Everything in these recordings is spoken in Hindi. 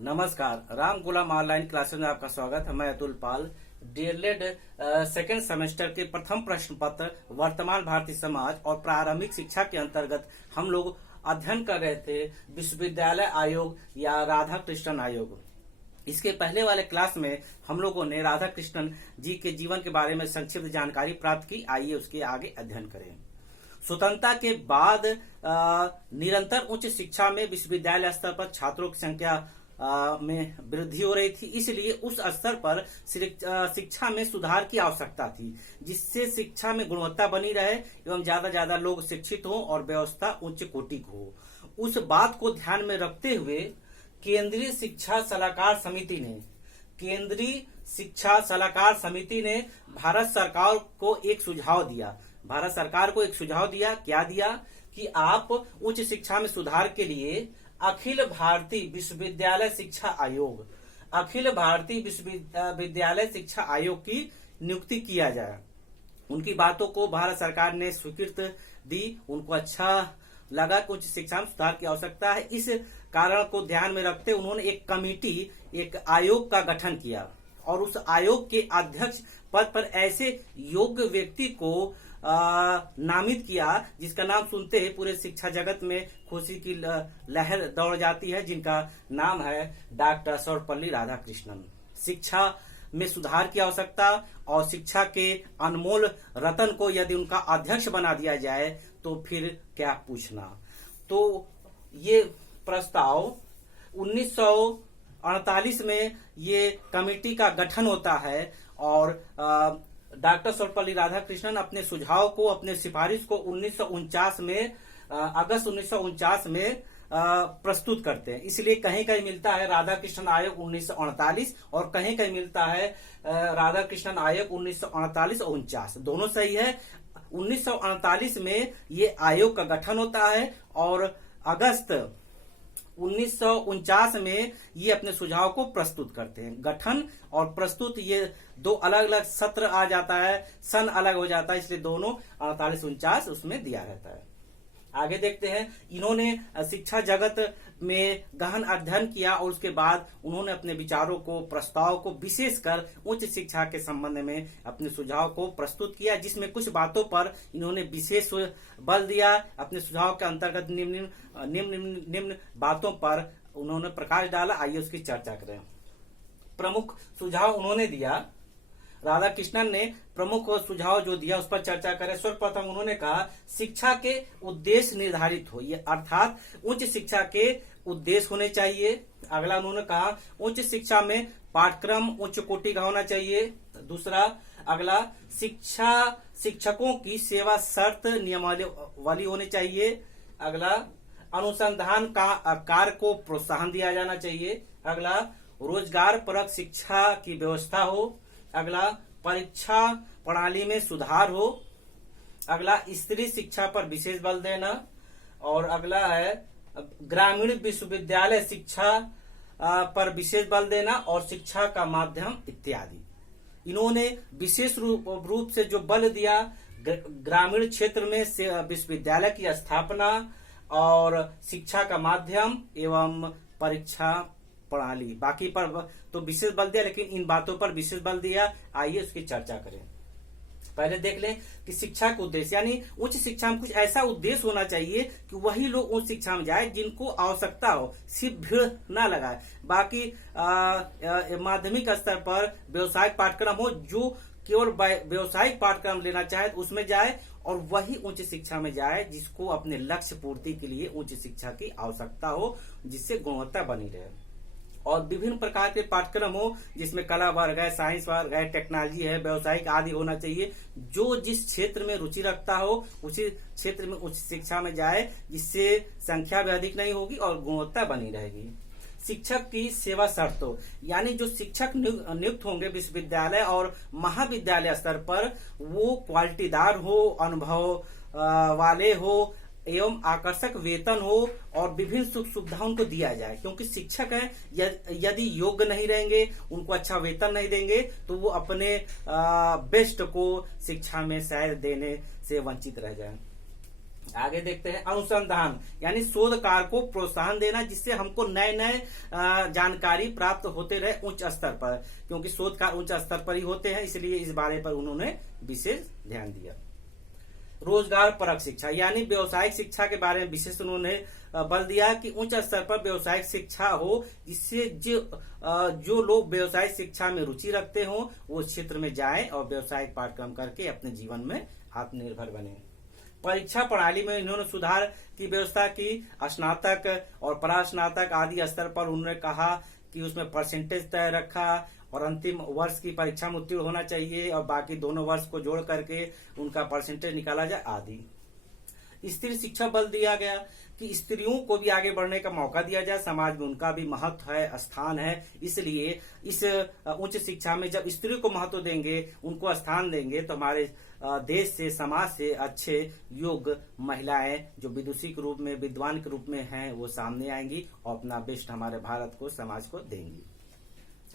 नमस्कार, राम गुलाम ऑनलाइन क्लासेस में आपका स्वागत है। मैं अतुल पाल। डीएलएड सेकेंड सेमेस्टर के प्रथम प्रश्न पत्र वर्तमान भारतीय समाज और प्रारंभिक शिक्षा के अंतर्गत हम लोग अध्ययन कर रहे थे विश्वविद्यालय आयोग या राधा कृष्णन आयोग। इसके पहले वाले क्लास में हम लोगों ने राधा कृष्णन जी के जीवन के बारे में संक्षिप्त जानकारी प्राप्त की। आइए उसके आगे अध्ययन करें। स्वतंत्रता के बाद निरंतर उच्च शिक्षा में विश्वविद्यालय स्तर पर छात्रों की संख्या में वृद्धि हो रही थी, इसलिए उस स्तर पर शिक्षा में सुधार की आवश्यकता थी, जिससे शिक्षा में गुणवत्ता बनी रहे एवं ज्यादा लोग शिक्षित हों और व्यवस्था उच्च कोटि की हो। उस बात को ध्यान में रखते हुए केंद्रीय शिक्षा सलाहकार समिति ने भारत सरकार को एक सुझाव दिया। क्या दिया कि आप उच्च शिक्षा में सुधार के लिए अखिल भारतीय विश्वविद्यालय शिक्षा आयोग की नियुक्ति किया जाए। उनकी बातों को भारत सरकार ने स्वीकृति दी। उनको अच्छा लगा कि उच्च शिक्षा में सुधार की आवश्यकता है। इस कारण को ध्यान में रखते उन्होंने एक आयोग का गठन किया और उस आयोग के अध्यक्ष पद पर ऐसे योग्य व्यक्ति को नामित किया जिसका नाम सुनते ही पूरे शिक्षा जगत में खुशी की लहर दौड़ जाती है, जिनका नाम है डॉक्टर सर्वपल्ली राधाकृष्णन। शिक्षा में सुधार की आवश्यकता और शिक्षा के अनमोल रतन को यदि उनका अध्यक्ष बना दिया जाए तो फिर क्या पूछना। तो ये प्रस्ताव 1948 में ये कमेटी का गठन होता है और डॉक्टर सर्वपल्ली राधाकृष्णन अपने सुझाव को, अपने सिफारिश को अगस्त 1949 में प्रस्तुत करते हैं। इसलिए कहीं कहीं मिलता है राधाकृष्णन आयोग 1948 और कहीं कहीं मिलता है राधाकृष्णन आयोग 1948-49, दोनों सही है। 1948 में ये आयोग का गठन होता है और अगस्त 1949 में ये अपने सुझाव को प्रस्तुत करते हैं। गठन और प्रस्तुत ये दो अलग अलग सत्र आ जाता है, सन अलग हो जाता है, इसलिए दोनों 48-49 उसमें दिया रहता है। आगे देखते हैं। इन्होंने शिक्षा जगत में गहन अध्ययन किया और उसके बाद उन्होंने अपने विचारों को, प्रस्ताव को, विशेषकर उच्च शिक्षा के संबंध में अपने सुझाव को प्रस्तुत किया, जिसमें कुछ बातों पर इन्होंने विशेष बल दिया। अपने सुझाव के अंतर्गत निम्न बातों पर उन्होंने प्रकाश डाला। आइए उसकी चर्चा करें। प्रमुख सुझाव उन्होंने दिया, राधाकृष्णन ने प्रमुख सुझाव जो दिया उस पर चर्चा करें। सर्वप्रथम उन्होंने कहा शिक्षा के उद्देश्य निर्धारित हो, ये अर्थात उच्च शिक्षा के उद्देश्य होने चाहिए। अगला उन्होंने कहा उच्च शिक्षा में पाठ्यक्रम उच्च कोटि का होना चाहिए। दूसरा, अगला शिक्षकों की सेवा शर्त नियमावली होनी चाहिए। अगला, अनुसंधान का कार्य को प्रोत्साहन दिया जाना चाहिए। अगला, रोजगार परक शिक्षा की व्यवस्था हो। अगला, परीक्षा प्रणाली में सुधार हो। अगला, स्त्री शिक्षा पर विशेष बल देना। और अगला है ग्रामीण विश्वविद्यालय शिक्षा पर विशेष बल देना और शिक्षा का माध्यम इत्यादि। इन्होंने विशेष रूप से जो बल दिया, ग्रामीण क्षेत्र में विश्वविद्यालय की स्थापना और शिक्षा का माध्यम एवं परीक्षा प्रणाली, बाकी पर तो विशेष बल दिया, लेकिन इन बातों पर विशेष बल दिया। आइए उसकी चर्चा करें। पहले देख लें कि शिक्षा का उद्देश्य, यानी उच्च शिक्षा में कुछ ऐसा उद्देश्य होना चाहिए कि वही लोग उच्च शिक्षा में जाए जिनको आवश्यकता हो, सिर्फ भीड़ ना लगाए। बाकी माध्यमिक स्तर पर व्यवसायिक पाठ्यक्रम हो, जो केवल व्यवसायिक पाठ्यक्रम लेना चाहे तो उसमें जाए, और वही उच्च शिक्षा में जाए जिसको अपने लक्ष्य पूर्ति के लिए उच्च शिक्षा की आवश्यकता हो, जिससे गुणवत्ता बनी रहे। और विभिन्न प्रकार के पाठ्यक्रम हो, जिसमें कला वर्ग है, साइंस वर्ग है, टेक्नोलॉजी है, व्यवसायिक आदि होना चाहिए। जो जिस क्षेत्र में रुचि रखता हो उसी क्षेत्र में उच्च शिक्षा में जाए, जिससे संख्या भी अधिक नहीं होगी और गुणवत्ता बनी रहेगी। शिक्षक की सेवा शर्तों, यानी जो शिक्षक नियुक्त होंगे विश्वविद्यालय और महाविद्यालय स्तर पर, वो क्वालिटीदार हो, अनुभव वाले हो एवं आकर्षक वेतन हो और विभिन्न सुख सुविधा उनको दिया जाए। क्योंकि शिक्षक हैं, यदि योग्य नहीं रहेंगे, उनको अच्छा वेतन नहीं देंगे, तो वो अपने बेस्ट को शिक्षा में शायद देने से वंचित रह जाए। आगे देखते हैं अनुसंधान, यानी शोध कार्य को प्रोत्साहन देना, जिससे हमको नए नए जानकारी प्राप्त होते रहे उच्च स्तर पर, क्योंकि शोध कार्य उच्च स्तर पर ही होते हैं, इसलिए इस बारे पर उन्होंने विशेष ध्यान दिया। रोजगार परक शिक्षा, यानी व्यवसायिक शिक्षा के बारे में विशेष उन्होंने बल दिया कि उच्च स्तर पर व्यवसायिक शिक्षा हो, जिससे जो लोग व्यवसायिक शिक्षा में रुचि रखते हो वो क्षेत्र में जाएं और व्यवसायिक पाठ्यक्रम करके अपने जीवन में आत्मनिर्भर बने। परीक्षा प्रणाली में इन्होंने सुधार की व्यवस्था की। स्नातक और परास्नातक आदि स्तर पर उन्होंने कहा कि उसमें परसेंटेज तय रखा और अंतिम वर्ष की परीक्षा में उत्तीर्ण होना चाहिए और बाकी दोनों वर्ष को जोड़ करके उनका परसेंटेज निकाला जाए आदि। स्त्री शिक्षा बल दिया गया कि स्त्रियों को भी आगे बढ़ने का मौका दिया जाए, समाज में उनका भी महत्व है, स्थान है, इसलिए इस उच्च शिक्षा में जब स्त्री को महत्व देंगे, उनको स्थान देंगे, तो हमारे देश से, समाज से अच्छे योग्य महिलाएं जो विदुषी के रूप में, विद्वान के रूप में हैं, वो सामने आएंगी और अपना बेस्ट हमारे भारत को, समाज को देंगी।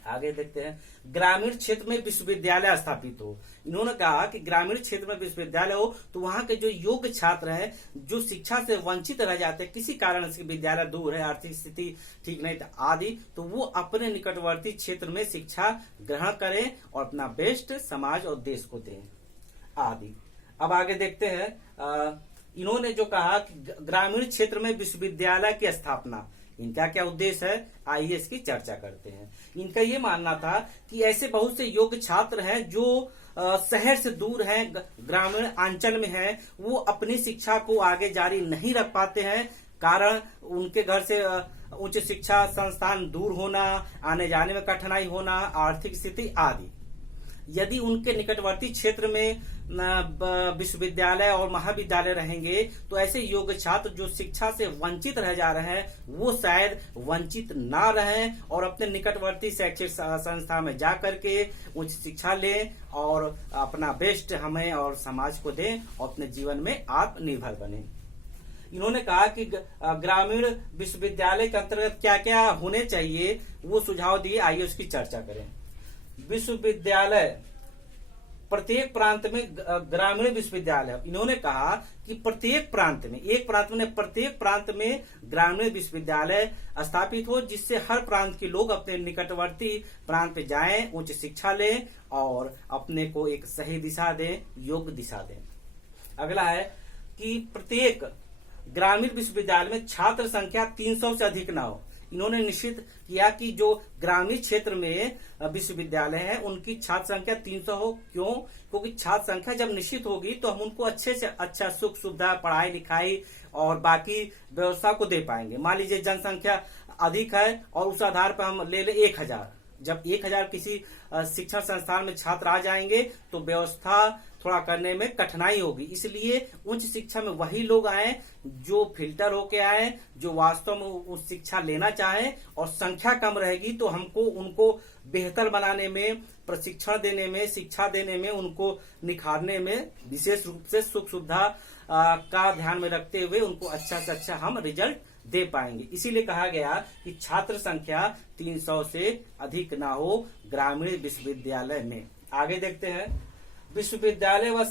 आगे देखते हैं ग्रामीण क्षेत्र में विश्वविद्यालय स्थापित हो। इन्होंने कहा कि ग्रामीण क्षेत्र में विश्वविद्यालय हो तो वहां के जो योग्य छात्र हैं, जो शिक्षा से वंचित रह जाते हैं, किसी कारण से विद्यालय दूर है, आर्थिक स्थिति ठीक नहीं आदि, तो वो अपने निकटवर्ती क्षेत्र में शिक्षा ग्रहण करें और अपना बेस्ट समाज और देश को दें आदि। अब आगे देखते हैं इन्होंने जो कहा कि ग्रामीण क्षेत्र में विश्वविद्यालय की स्थापना, इनका क्या उद्देश्य है, आइए इसकी चर्चा करते हैं। इनका ये मानना था कि ऐसे बहुत से योग्य छात्र हैं जो शहर से दूर हैं, ग्रामीण अंचल में हैं, वो अपनी शिक्षा को आगे जारी नहीं रख पाते हैं, कारण उनके घर से उच्च शिक्षा संस्थान दूर होना, आने जाने में कठिनाई होना, आर्थिक स्थिति आदि। यदि उनके निकटवर्ती क्षेत्र में विश्वविद्यालय और महाविद्यालय रहेंगे तो ऐसे योग्य छात्र जो शिक्षा से वंचित रह जा रहे हैं वो शायद वंचित ना रहें और अपने निकटवर्ती शैक्षिक संस्था में जा करके उच्च शिक्षा लें और अपना बेस्ट हमें और समाज को दें और अपने जीवन में आत्मनिर्भर बने। इन्होंने कहा कि ग्रामीण विश्वविद्यालय के अंतर्गत क्या क्या होने चाहिए वो सुझाव दिए, आइए उसकी चर्चा करें। विश्वविद्यालय प्रत्येक प्रांत में ग्रामीण विश्वविद्यालय, इन्होंने कहा कि प्रत्येक प्रांत में, एक प्रांत में प्रत्येक प्रांत में ग्रामीण विश्वविद्यालय स्थापित हो, जिससे हर प्रांत के लोग अपने निकटवर्ती प्रांत पे जाएं, उच्च शिक्षा लें और अपने को एक सही दिशा दें, योग्य दिशा दें। अगला है कि प्रत्येक ग्रामीण विश्वविद्यालय में छात्र संख्या 300 से अधिक न हो। इन्होंने निश्चित किया कि जो ग्रामीण क्षेत्र में विश्वविद्यालय है उनकी छात्र संख्या 300 हो। क्यों? क्योंकि छात्र संख्या जब निश्चित होगी तो हम उनको अच्छे से अच्छा सुख सुविधा, पढ़ाई लिखाई और बाकी व्यवस्था को दे पाएंगे। मान लीजिए जनसंख्या अधिक है और उस आधार पर हम ले ले 1000, जब 1000 किसी शिक्षण संस्थान में छात्र आ जाएंगे तो व्यवस्था थोड़ा करने में कठिनाई होगी। इसलिए उच्च शिक्षा में वही लोग आए जो फिल्टर होके आए, जो वास्तव में उस शिक्षा लेना चाहे, और संख्या कम रहेगी तो हमको उनको बेहतर बनाने में, प्रशिक्षण देने में, शिक्षा देने में, उनको निखारने में विशेष रूप से सुख सुविधा का ध्यान में रखते हुए उनको अच्छा से अच्छा हम रिजल्ट दे पाएंगे। इसीलिए कहा गया कि छात्र संख्या 300 से अधिक ना हो ग्रामीण विश्वविद्यालय में। आगे देखते हैं विश्वविद्यालय व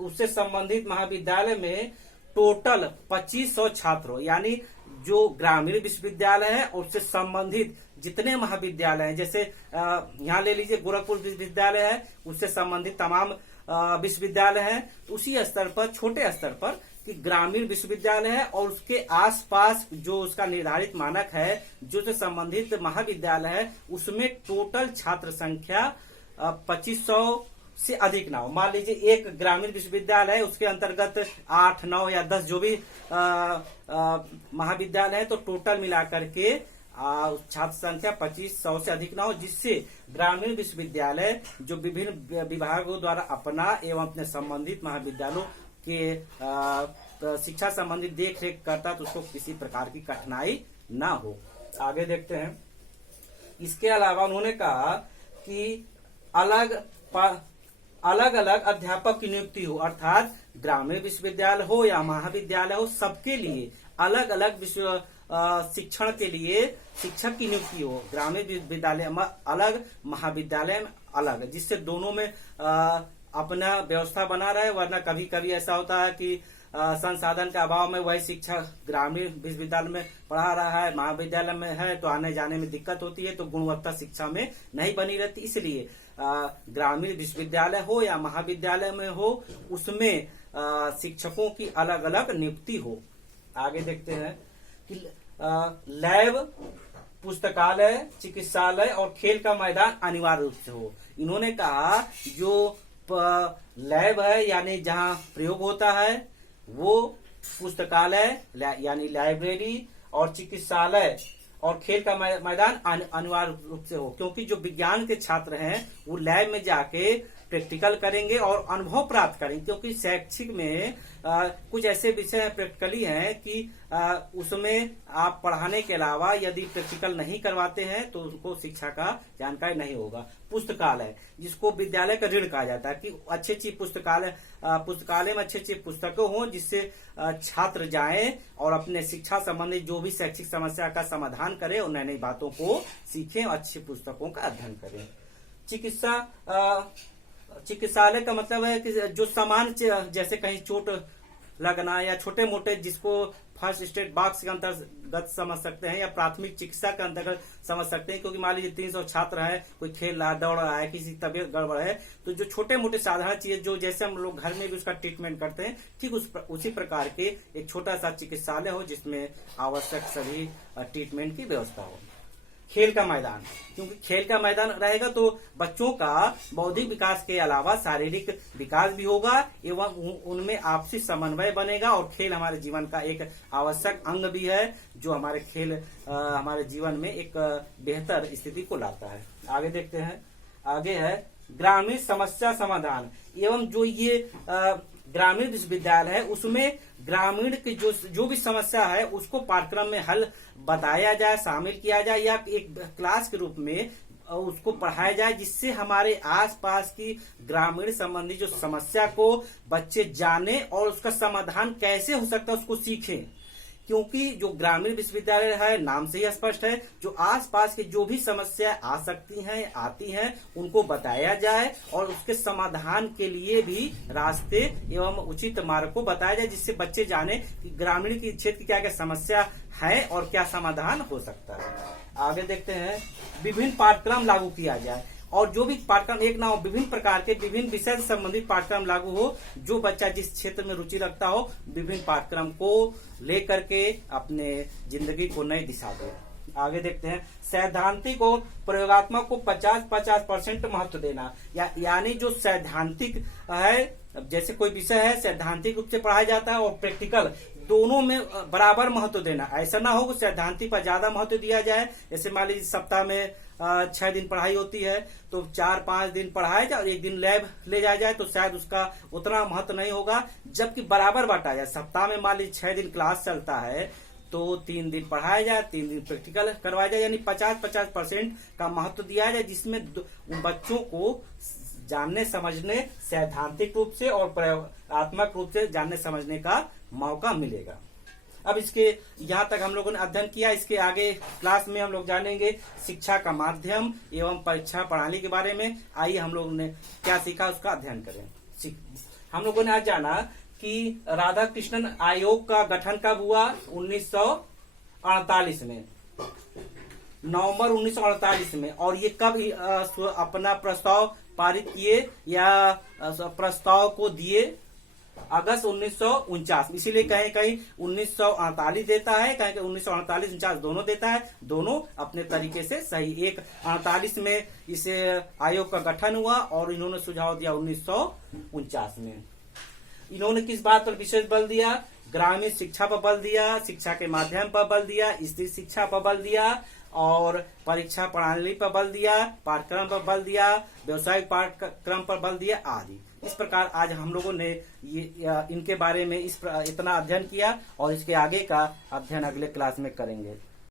उससे संबंधित महाविद्यालय में टोटल 2500 छात्र हो, यानी जो ग्रामीण विश्वविद्यालय है और उससे संबंधित जितने महाविद्यालय हैं, जैसे यहाँ ले लीजिए गोरखपुर विश्वविद्यालय है, उससे संबंधित तमाम विश्वविद्यालय हैं, उसी स्तर पर, छोटे स्तर पर कि ग्रामीण विश्वविद्यालय है और उसके आसपास जो उसका निर्धारित मानक है, जो से संबंधित महाविद्यालय है, उसमें टोटल छात्र संख्या 2500 से अधिक ना हो। मान लीजिए एक ग्रामीण विश्वविद्यालय है, उसके अंतर्गत 8, 9 या 10 जो भी महाविद्यालय है, तो टोटल मिलाकर के छात्र संख्या 2500 से अधिक ना हो, जिससे ग्रामीण विश्वविद्यालय जो विभिन्न विभागों द्वारा अपना एवं अपने संबंधित महाविद्यालयों के शिक्षा संबंधित देख रेख करता तो उसको किसी प्रकार की कठिनाई ना हो। आगे देखते हैं। इसके अलावा उन्होंने कहा कि अलग अलग अध्यापक की नियुक्ति हो, अर्थात ग्रामीण विश्वविद्यालय हो या महाविद्यालय हो, सबके लिए अलग अलग शिक्षण के लिए शिक्षक की नियुक्ति हो। ग्रामीण विद्यालय में अलग, महाविद्यालय में अलग, जिससे दोनों में अपना व्यवस्था बना रहे। वरना कभी कभी ऐसा होता है कि संसाधन के अभाव में वही शिक्षा ग्रामीण विश्वविद्यालय में पढ़ा रहा है, महाविद्यालय में है तो आने जाने में दिक्कत होती है, तो गुणवत्ता शिक्षा में नहीं बनी रहती। इसलिए ग्रामीण विश्वविद्यालय हो या महाविद्यालय में हो, उसमें शिक्षकों की अलग अलग नियुक्ति हो। आगे देखते हैं कि लैब, पुस्तकालय, चिकित्सालय और खेल का मैदान अनिवार्य रूप से हो। इन्होंने कहा जो लैब है यानी जहां प्रयोग होता है, वो पुस्तकालय यानी लाइब्रेरी और चिकित्सालय और खेल का मैदान अनिवार्य रूप से हो, क्योंकि जो विज्ञान के छात्र हैं वो लैब में जाके प्रैक्टिकल करेंगे और अनुभव प्राप्त करेंगे, क्योंकि शैक्षिक में कुछ ऐसे विषय प्रैक्टिकली हैं कि उसमें आप पढ़ाने के अलावा यदि प्रैक्टिकल नहीं करवाते हैं तो उनको शिक्षा का जानकारी नहीं होगा। पुस्तकालय, जिसको विद्यालय का ऋण कहा जाता है, कि अच्छी अच्छी पुस्तकालय में अच्छी अच्छी पुस्तकें हों जिससे छात्र जाएं और अपने शिक्षा संबंधी जो भी शैक्षिक समस्या का समाधान करें और नई नई बातों को सीखें और अच्छी पुस्तकों का अध्ययन करें। चिकित्सालय का मतलब है कि जो सामान्य जैसे कहीं चोट लगना या छोटे मोटे, जिसको फर्स्ट स्टेट बॉक्स के अंतर्गत समझ सकते हैं या प्राथमिक चिकित्सा के अंतर्गत समझ सकते हैं, क्योंकि मान लीजिए 300 छात्र हैं, कोई खेल रहा है, दौड़ रहा है, किसी की तबीयत गड़बड़ है, तो जो छोटे मोटे साधारण चीज जो जैसे हम लोग घर में भी उसका ट्रीटमेंट करते हैं, ठीक उसी प्रकार के एक छोटा सा चिकित्सालय हो जिसमें आवश्यक सभी ट्रीटमेंट की व्यवस्था हो। खेल का मैदान, क्योंकि खेल का मैदान रहेगा तो बच्चों का बौद्धिक विकास के अलावा शारीरिक विकास भी होगा एवं उनमें आपसी समन्वय बनेगा, और खेल हमारे जीवन का एक आवश्यक अंग भी है, जो हमारे खेल हमारे जीवन में एक बेहतर स्थिति को लाता है। आगे देखते हैं, आगे है ग्रामीण समस्या समाधान एवं जो ये ग्रामीण विश्वविद्यालय है उसमें ग्रामीण की जो भी समस्या है उसको पाठ्यक्रम में हल बताया जाए, शामिल किया जाए या एक क्लास के रूप में उसको पढ़ाया जाए, जिससे हमारे आसपास की ग्रामीण संबंधी जो समस्या को बच्चे जाने और उसका समाधान कैसे हो सकता है उसको सीखें। क्योंकि जो ग्रामीण विश्वविद्यालय है, नाम से ही स्पष्ट है, जो आसपास की जो भी समस्या आ सकती हैं, आती हैं, उनको बताया जाए और उसके समाधान के लिए भी रास्ते एवं उचित मार्ग को बताया जाए, जिससे बच्चे जाने कि ग्रामीण की क्षेत्र की क्या क्या समस्या है और क्या समाधान हो सकता है। आगे देखते हैं, विभिन्न पाठ्यक्रम लागू किया जाए, और जो भी पाठ्यक्रम एक ना हो, विभिन्न प्रकार के विभिन्न विषय से संबंधित पाठ्यक्रम लागू हो, जो बच्चा जिस क्षेत्र में रुचि रखता हो विभिन्न पाठ्यक्रम को लेकर के अपने जिंदगी को नई दिशा दे। आगे देखते हैं, सैद्धांतिक और प्रयोगात्मक को 50-50% महत्व देना, यानी जो सैद्धांतिक है, जैसे कोई विषय है सैद्धांतिक रूप से पढ़ाया जाता है और प्रैक्टिकल दोनों में बराबर महत्व देना। ऐसा ना हो कि सैद्धांतिक पर ज्यादा महत्व दिया जाए, जैसे मान लीजिए सप्ताह में 6 दिन पढ़ाई होती है तो 4-5 दिन पढ़ाया जाए और 1 दिन लैब ले जाया जाए तो शायद उसका उतना महत्व नहीं होगा, जबकि बराबर बांटा जाए। सप्ताह में मान लीजिए 6 दिन क्लास चलता है तो 3 दिन पढ़ाया जाए, 3 दिन प्रैक्टिकल करवाया जाए, यानी 50-50% का महत्व दिया जाए, जिसमें बच्चों को जानने समझने सैद्धांतिक रूप से और प्रयोगात्मक रूप से जानने समझने का मौका मिलेगा। अब इसके यहाँ तक हम लोगों ने अध्ययन किया। इसके आगे क्लास में हम लोग जानेंगे शिक्षा का माध्यम एवं परीक्षा प्रणाली के बारे में। आइए हम लोगों ने क्या सीखा उसका अध्ययन करें। हम लोगों ने आज जाना कि राधा कृष्णन आयोग का गठन कब हुआ? 1948 में, नवंबर 1948 में। और ये कब अपना प्रस्ताव पारित किए या प्रस्ताव को दिए? अगस्त 1949। इसीलिए कहीं 1948 देता है, कहीं 1948-49 दोनों देता है। दोनों अपने तरीके से सही। एक 48 में इस आयोग का गठन हुआ और इन्होंने सुझाव दिया 1949 में। इन्होंने किस बात पर विशेष बल दिया? ग्रामीण शिक्षा पर बल दिया, शिक्षा के माध्यम पर बल दिया, स्त्री शिक्षा पर बल दिया और परीक्षा प्रणाली पर बल दिया, पाठ्यक्रम पर बल दिया, व्यवसायिक पाठ्यक्रम पर बल दिया आदि। इस प्रकार आज हम लोगों ने इनके बारे में इतना अध्ययन किया और इसके आगे का अध्ययन अगले क्लास में करेंगे।